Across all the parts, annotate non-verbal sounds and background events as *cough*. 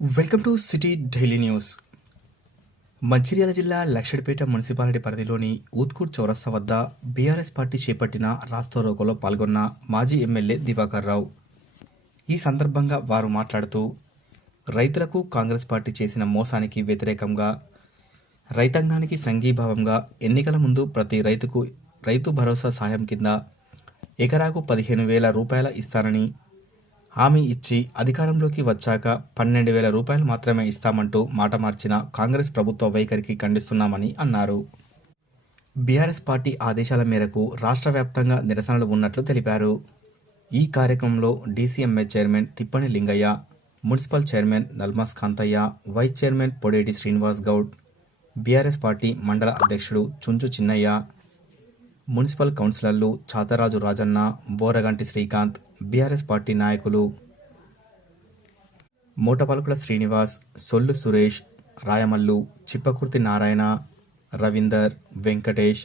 Welcome to city daily news. Mancherial జిల్లా Luxettipet municipality పరిధిలోని ఊత్కూర్ చౌరస్తా వద్ద బీఆర్ఎస్ పార్టీ చేపట్టిన రాస్తారోకోలో పాల్గొన్న మాజీ ఎమ్మెల్యే దివాకర్ రావు. ఈ సందర్భంగా వారు మాట్లాడుతూ రైతులకు కాంగ్రెస్ పార్టీ చేసిన మోసానికి వ్యతిరేకంగా రైతాంగానికి సంఘీభావంగా ఎన్నికల ముందు ప్రతి రైతుకు రైతు భరోసా సాయం కింద ఎకరాకు పదిహేను వేల రూపాయల ఇస్తానని హామీ ఇచ్చి అధికారంలోకి వచ్చాక పన్నెండు వేల రూపాయలు మాత్రమే ఇస్తామంటూ మాట మార్చిన కాంగ్రెస్ ప్రభుత్వ వైఖరికి ఖండిస్తున్నామని అన్నారు. బీఆర్ఎస్ పార్టీ ఆదేశాల మేరకు రాష్ట్ర వ్యాప్తంగా నిరసనలు ఉన్నట్లు తెలిపారు. ఈ కార్యక్రమంలో DCMA chairman Tippani Lingaiah municipal chairman Nalmas Kantaiah vice chairman Podeti Srinivas Goud BRS party మండల అధ్యక్షుడు చుంచు చిన్నయ్య మున్సిపల్ కౌన్సిలర్లు చాతరాజు రాజన్న బోరగంటి శ్రీకాంత్ బీఆర్ఎస్ పార్టీ నాయకులు మూటపలుకుల శ్రీనివాస్ సొల్లు సురేష్ రాయమల్లు చిప్పకుర్తి నారాయణ రవీందర్ వెంకటేష్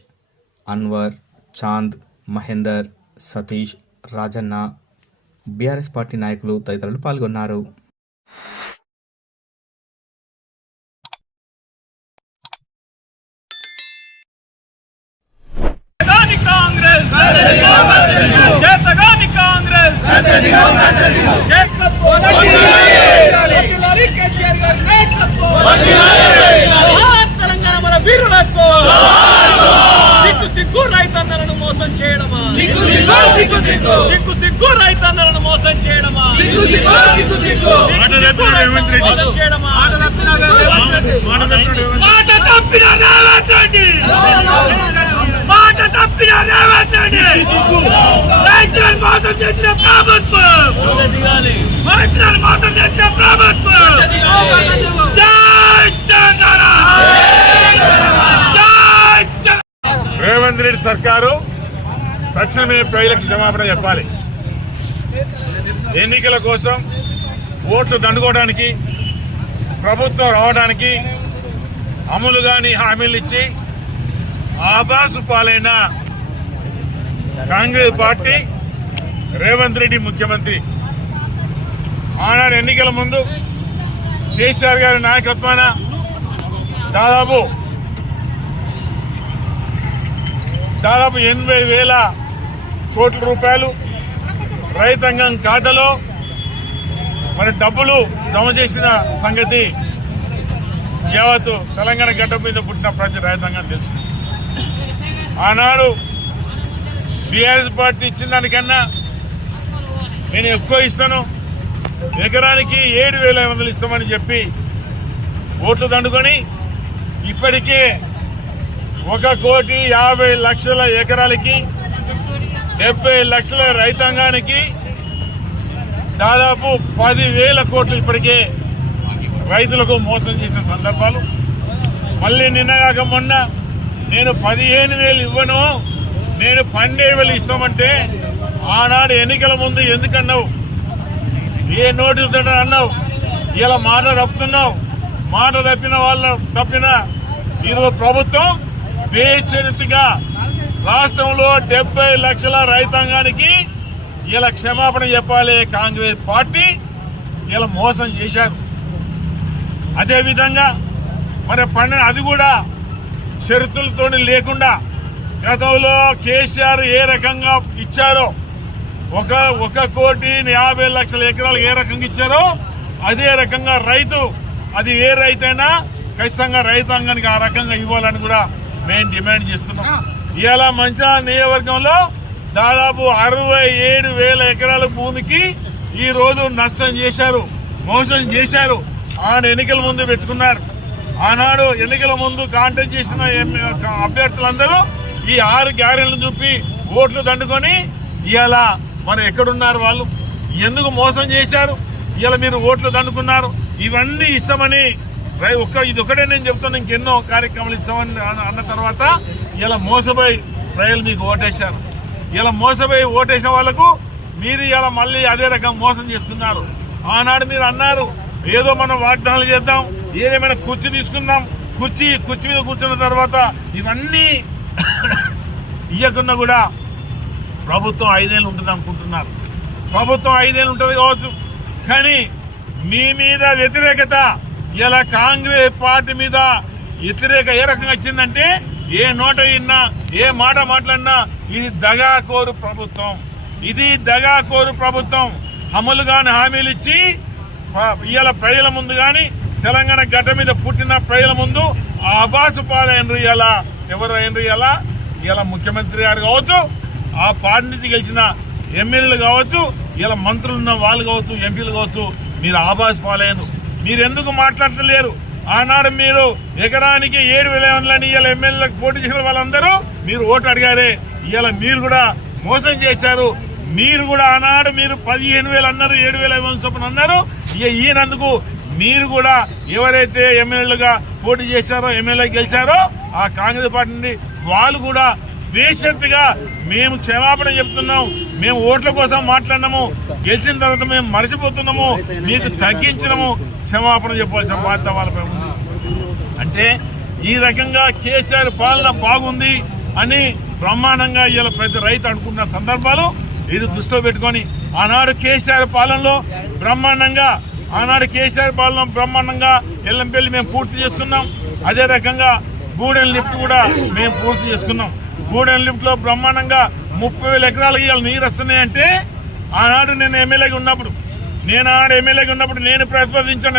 అన్వర్ చాంద్ మహేందర్ సతీష్ రాజన్న బీఆర్ఎస్ పార్టీ నాయకులు తదితరులు పాల్గొన్నారు చేతగాని కాంగ్రెస్ చేతగాని కాంగ్రెస్ చేతత్వం వదిలాలి కేసీఆర్ గారి నాయకత్వం. జోహార్ తెలంగాణ మన వీరులకు సిగ్గు సిగ్గు రైతన్నలను మోసం చేయడమా? సిగ్గు సిగ్గు సిగ్గు సిగ్గు. సిగ్గు సిగ్గు రైతన్నలను మోసం చేయడమా? సిగ్గు సిగ్గు సిగ్గు సిగ్గు మోసం చేయడమా? మాట తప్పిన రేవంత్ రెడ్డి. మాట తప్పిన రేవంత్ రెడ్డి. రైతులను మోసం చేసిన ప్రభుత్వం. రైతులను మోసం చేసిన ప్రభుత్వం జై తెలంగాణ జై తెలంగాణ రేవంత్ రెడ్డి సర్కారు తక్షణమే ప్రజలకు క్షమాపణ చెప్పాలి. ఎన్నికల కోసం ఓట్లు దండుకోవడానికి ప్రభుత్వం రావడానికి అమలు కాని హామీలు ఇచ్చి ఆభాసు పాలైన కాంగ్రెస్ పార్టీ రేవంత్ రెడ్డి ముఖ్యమంత్రి. ఆనాడు ఎన్నికల ముందు కేసీఆర్ గారి నాయకత్వాన దాదాపు దాదాపు ఎనభై వేల కోట్ల రూపాయలు రైతాంగం ఖాతాలో మరి డబ్బులు జమ చేసిన సంగతి యావత్తు తెలంగాణ గడ్డ మీద పుట్టిన ప్రతి రైతాంగం తెలుసు. ఆనాడు బీఆర్ఎస్ పార్టీ ఇచ్చిన దానికన్నా నేను ఎక్కువ ఇస్తాను. ఎకరానికి ఏడు వేల వందలు ఇస్తామని చెప్పి ఓట్లు దండుకొని ఇప్పటికే ఒక కోటి యాభై లక్షల ఎకరాలకి డెబ్బై లక్షల రైతాంగానికి దాదాపు పదివేల కోట్లు ఇప్పటికే రైతులకు మోసం చేసిన సందర్భాలు. మళ్ళీ నిన్నగాక మొన్న నేను పదిహేను వేలు ఇవ్వను నేను పన్నెండు వేలు ఇస్తామంటే ఆనాడు ఎన్నికల ముందు ఎందుకన్నావు? ఏ నోటు అన్నావు? ఇలా మాట తప్పుతున్నావు మాట తప్పిన వాళ్ళ తప్పిన ఈరోజు ప్రభుత్వం బేషరతుగా రాష్ట్రంలో డెబ్బై లక్షల రైతాంగానికి ఇలా క్షమాపణ చెప్పాలి. కాంగ్రెస్ పార్టీ ఇలా మోసం చేశారు. అదేవిధంగా మరి పండిన అది కూడా షరతులతో లేకుండా గతంలో కేసీఆర్ ఏ రకంగా ఇచ్చారో ఒక ఒక కోటి యాభై లక్షల ఎకరాలు ఏ రకంగా ఇచ్చారో అదే రకంగా రైతు అది ఏ రైతైనా ఖచ్చితంగా రైతాంగానికి ఆ రకంగా ఇవ్వాలని కూడా మేము డిమాండ్ చేస్తున్నాం. ఇవాళ మంచిర్యాల నియోజకవర్గంలో దాదాపు అరవై ఏడు వేల ఎకరాల భూమికి ఈ రోజు నష్టం చేశారు మోసం చేశారు. ఆనాడు ఎన్నికల ముందు పెట్టుకున్నారు. ఆనాడు ఎన్నికల ముందు కాంటెస్ట్ చేసిన అభ్యర్థులందరూ ఈ ఆరు గ్యారెంట్లు చూపి ఓట్లు దండుకొని ఇవాళ మరి ఎక్కడున్నారు వాళ్ళు? ఎందుకు మోసం చేశారు? ఇవాళ మీరు ఓట్లు దండుకున్నారు? ఇవన్నీ ఇస్తామని రై- ఒక్క ఇది ఒకటే నేను చెప్తాను ఇంకెన్నో కార్యక్రమాలు ఇస్తామని అన్న- తర్వాత ఇలా మోసపోయి ప్రజలు మీకు ఓటేశారు. ఇలా మోసపోయి ఓటేసిన వాళ్ళకు మీరు ఇలా మళ్ళీ అదే రకం మోసం చేస్తున్నారు. ఆనాడు మీరు అన్నారు ఏదో మనం వాగ్దానాలు చేద్దాం ఏదేమైనా కుర్చీ తీసుకుందాం కుర్చీ కుర్చీ మీద కూర్చున్న తర్వాత ఇవన్నీ *coughs* ఇవ్వకున్నా కూడా ప్రభుత్వం ఐదేళ్ళు ఉంటుంది అనుకుంటున్నారు. ప్రభుత్వం ఐదేళ్ళు ఉంటుంది కావచ్చు కానీ మీ మీద వ్యతిరేకత ఇలా కాంగ్రెస్ పార్టీ మీద వ్యతిరేక ఏ రకంగా వచ్చిందంటే ఏ నోట విన్నా ఏ మాట మాట్లాడినా ఇది దగాకోరు ప్రభుత్వం. ఇది దగాకోరు ప్రభుత్వం. అమలు కాని హామీలు ఇచ్చి ఇవాళ ప్రజల ముందు కానీ తెలంగాణ గడ్డ మీద పుట్టిన ప్రజల ముందు ఆ అబాసు పాలైనరు ఇలా ఎవరు అయినరు ఇలా ఇలా ముఖ్యమంత్రి గారు కావచ్చు ఆ పార్టీ నుంచి గెలిచిన ఎమ్మెల్యేలు కావచ్చు ఇలా మంత్రులు ఉన్న వాళ్ళు కావచ్చు ఎంపీలు కావచ్చు మీరు ఆభాస్ పాలయ్యారు మీరెందుకు మాట్లాడలేరు ఆనాడు మీరు ఎకరానికి ఏడు వేల ఏళ్ళని ఇలా ఎమ్మెల్యేలకు పోటీ చేసిన వాళ్ళందరూ మీరు ఓటు అడిగారే. ఇవాళ మీరు కూడా మోసం చేశారు. మీరు కూడా ఆనాడు మీరు పదిహేను వేలు అన్నారు ఏడు వేల ఐదు వందల చొప్పున అన్నారు. ఇక ఈయనందుకు మీరు కూడా ఎవరైతే ఎమ్మెల్యేలుగా పోటీ చేశారో ఎమ్మెల్యే గెలిచారో ఆ కాంగ్రెస్ పార్టీ నుండి వాళ్ళు కూడా బేషరతుగా మేము క్షమాపణ చెప్తున్నాం. మేము ఓట్ల కోసం మాట్లాడినాము. గెలిచిన తర్వాత మేము మర్చిపోతున్నాము. మీకు తగ్గించినము. క్షమాపణ చెప్పాల్సిన బాధ్యత వాళ్ళపై ఉంది. అంటే ఈ రకంగా కేసీఆర్ పాలన బాగుంది అని బ్రహ్మాండంగా ఇలా ప్రతి రైతు అనుకున్న సందర్భాలు ఇది దృష్టిలో పెట్టుకొని ఆనాడు కేసీఆర్ పాలనలో బ్రహ్మాండంగా ఆనాడు కేసీఆర్ పాలన బ్రహ్మాండంగా ఎల్లంపల్లి మేము పూర్తి చేసుకున్నాం. అదే రకంగా గూడెం లిఫ్ట్ కూడా మేము పూర్తి చేసుకున్నాం. గూడెం లిఫ్ట్లో బ్రహ్మాండంగా ముప్పై వేల ఎకరాలకి ఇవాళ నీరు వస్తున్నాయంటే ఆనాడు నేను ఎమ్మెల్యేగా ఉన్నప్పుడు నేను ఆడ ఎమ్మెల్యేగా ఉన్నప్పుడు నేను ప్రతిపాదించాను